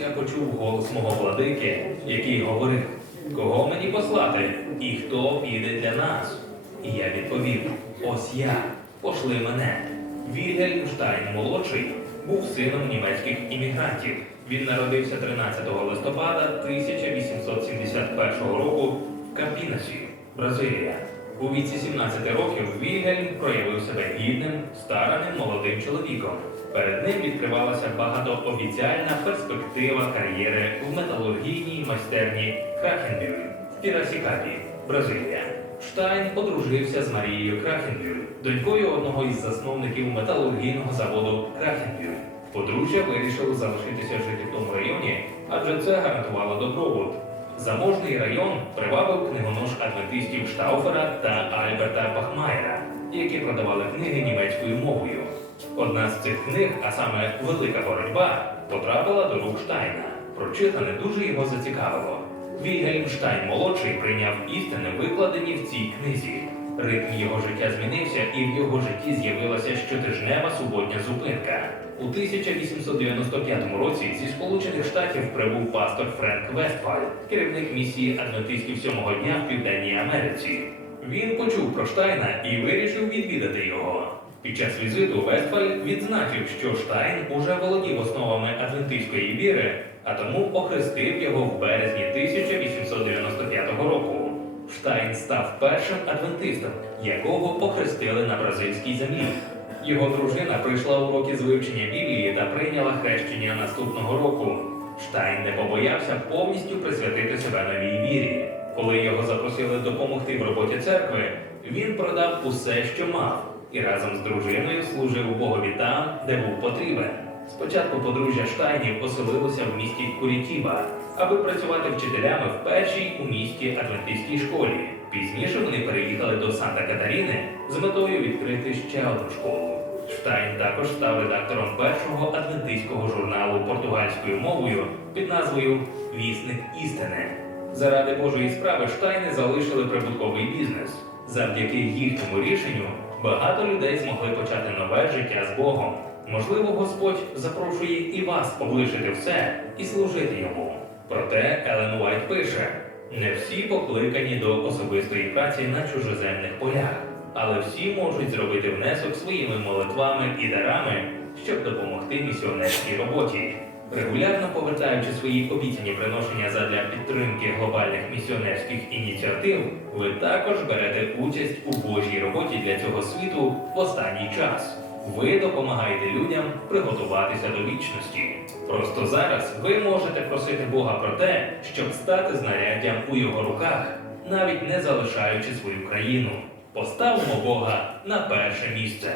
я почув голос мого владики, який говорив, кого мені послати і хто піде для нас. І я відповів: ось я, пошли мене. Вільгельм молодший був сином німецьких іммігрантів. Він народився 13 листопада 1871 року в Кампінасі, Бразилія. У віці 17 років Вільгельм проявив себе гідним, стараним молодим чоловіком. Перед ним відкривалася багатообіцяльна перспектива кар'єри в металургійній майстерні Крахенбюль в Пірасікапі, Бразилія. Штайн одружився з Марією Крахенбюль, донькою одного із засновників металургійного заводу Крахенбюль. Подружжя вирішило залишитися жити в тому районі, адже це гарантувало добробут. Заможний район привабив книгонож адвентистів Штауфера та Альберта Бахмайера, які продавали книги німецькою мовою. Одна з цих книг, а саме Велика боротьба, потрапила до рук Штайна. Прочитане дуже його зацікавило. Вільгельм Штайн молодший прийняв істини, викладені в цій книзі. Ритм його життя змінився, і в його житті з'явилася щотижнева суботня зупинка. У 1895 році зі Сполучених Штатів прибув пастор Френк Вестфаль, керівник місії адвентистів сьомого дня в Південній Америці. Він почув про Штайна і вирішив відвідати його. Під час візиту Вестфаль відзначив, що Штайн уже володів основами адвентистської віри, а тому охрестив його в березні став першим адвентистом, якого похрестили на бразильській землі. Його дружина прийшла уроки з вивчення Біблії та прийняла хрещення наступного року. Штайн не побоявся повністю присвятити себе новій вірі. Коли його запросили допомогти в роботі церкви, він продав усе, що мав, і разом з дружиною служив Богові там, де був потрібен. Спочатку подружжя Штайнів оселилося в місті Курітіба, аби працювати вчителями в першій у місті адвентистській школі. Пізніше вони переїхали до Санта-Катаріни з метою відкрити ще одну школу. Штайн також став редактором першого адвентистського журналу португальською мовою під назвою Вісник істини. Заради Божої справи Штайни залишили прибутковий бізнес. Завдяки їхньому рішенню багато людей змогли почати нове життя з Богом. Можливо, Господь запрошує і вас облишити все і служити йому. Проте Елен Уайт пише: не всі покликані до особистої праці на чужоземних полях, але всі можуть зробити внесок своїми молитвами і дарами, щоб допомогти місіонерській роботі. Регулярно повертаючи свої обіцяні приношення задля підтримки глобальних місіонерських ініціатив, ви також берете участь у Божій роботі для цього світу в останній час. Ви допомагаєте людям приготуватися до вічності. Просто зараз ви можете просити Бога про те, щоб стати знаряддям у його руках, навіть не залишаючи свою країну. Поставимо Бога на перше місце.